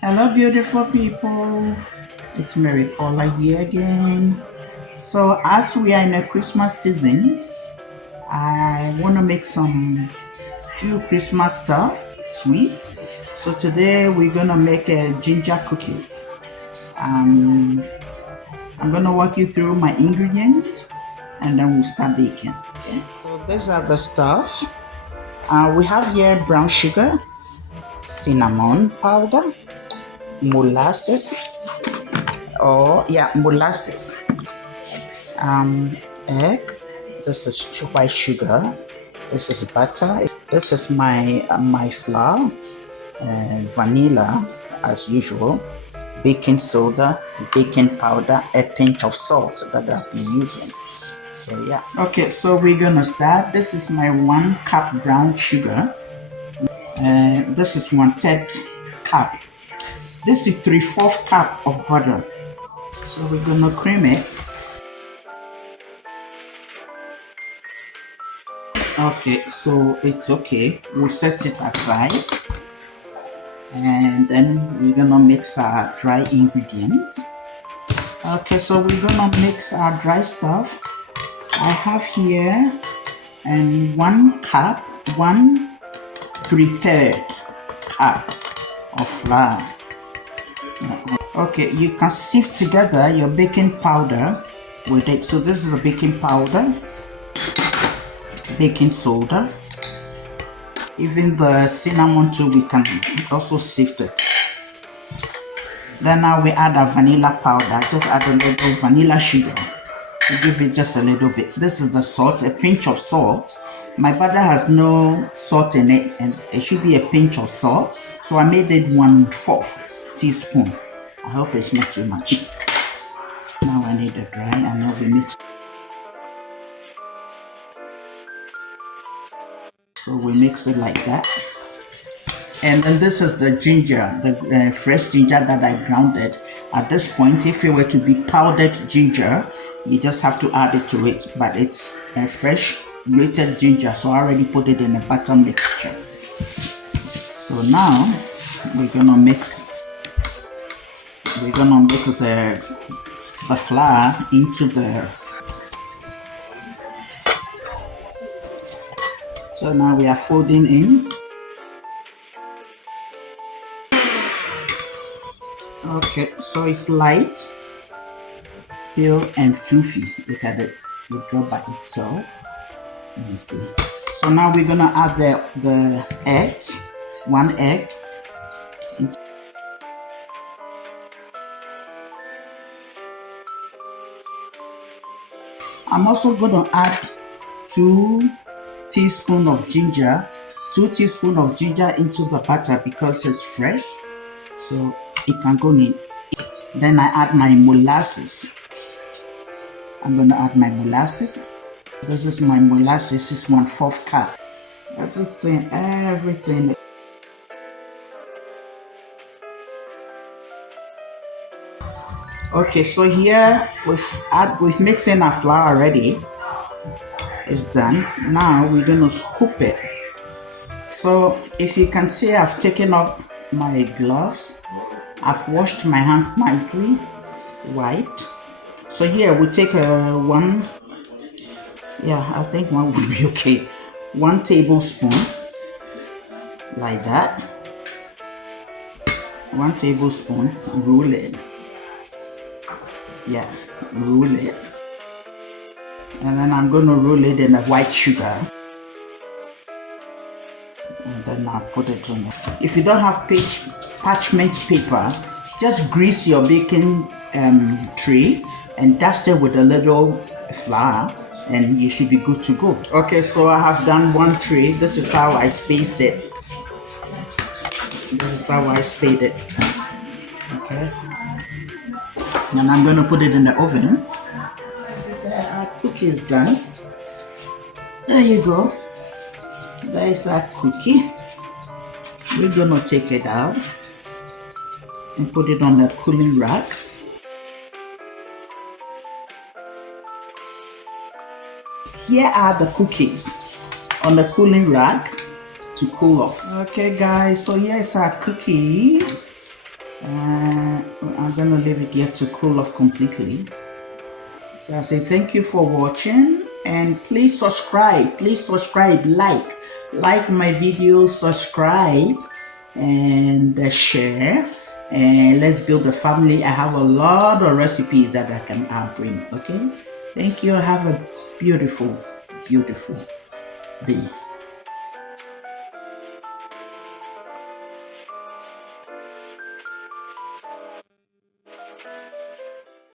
Hello, beautiful people. It's Mary Paula here again. So, as we are in a Christmas season, I want to make some few Christmas stuff, sweets. So today we're gonna make ginger cookies. Um, I'm gonna walk you through my ingredients, and then we'll start baking. Okay. So these are the stuff. We have here brown sugar, cinnamon powder, molasses, molasses, egg. This is white sugar. This is butter. This is my flour, vanilla as usual, baking soda, baking powder, a pinch of salt that I'll be using. So yeah. Okay, so we're gonna start. This is my 1 cup brown sugar. This is 1/3 cup. This is 3/4 cup of butter. So we're gonna cream it. Okay, so it's okay. We'll set it aside. And then we're gonna mix our dry ingredients. Okay, so we're gonna mix our dry stuff. I have here and 1 cup, 1 3/3 cup of flour. Okay, you can sift together your baking powder with it. So this is a baking powder, baking soda, even the cinnamon too, we can also sift it. Then now we add our vanilla powder. Just add a little vanilla sugar to give it just a little bit. This is the salt, a pinch of salt. My butter has no salt in it, and it should be a pinch of salt. So I made it 1/4 teaspoon. I hope it's not too much. Now I need it dry, and now we mix. So we mix it like that. And then this is the ginger, the fresh ginger that I grounded. At this point, if it were to be powdered ginger, you just have to add it to it. But it's a fresh grated ginger, so I already put it in a butter mixture. So now we're gonna mix the flour into the. So now we are folding in. Okay, so it's light, pale, and fluffy. Look at it, it dropped by itself. Nicely. So now we're gonna add the eggs, 1 egg. I'm also gonna add 2 teaspoons of ginger, 2 teaspoons of ginger into the butter because it's fresh. So it can go in. Then I add my molasses. I'm gonna add my molasses. This is my molasses. It's 1/4 cup. Everything. Okay, so here we've mixed in our flour already. It's done. Now we're gonna scoop it. So if you can see, I've taken off my gloves. I've washed my hands nicely, wiped. So here we take one. Yeah, I think one would be okay. 1 tablespoon, like that. 1 tablespoon, roll it. Yeah, roll it. And then I'm going to roll it in the white sugar. And then I'll put it on there. If you don't have parchment paper, just grease your baking tray and dust it with a little flour, and you should be good to go. Okay, so I have done 1 tray. This is how I spaced it. This is how I spaced it. Okay. And I'm going to put it in the oven. Our cookie is done. There you go. There is our cookie. We're going to take it out and put it on the cooling rack. Here are the cookies on the cooling rack to cool off. Okay guys, so here's our cookies. gonna leave it here to cool off completely. So I say thank you for watching, and please subscribe, like my videos, subscribe, and share, and let's build a family. I have a lot of recipes that I can bring. Okay, thank you. Have a beautiful day.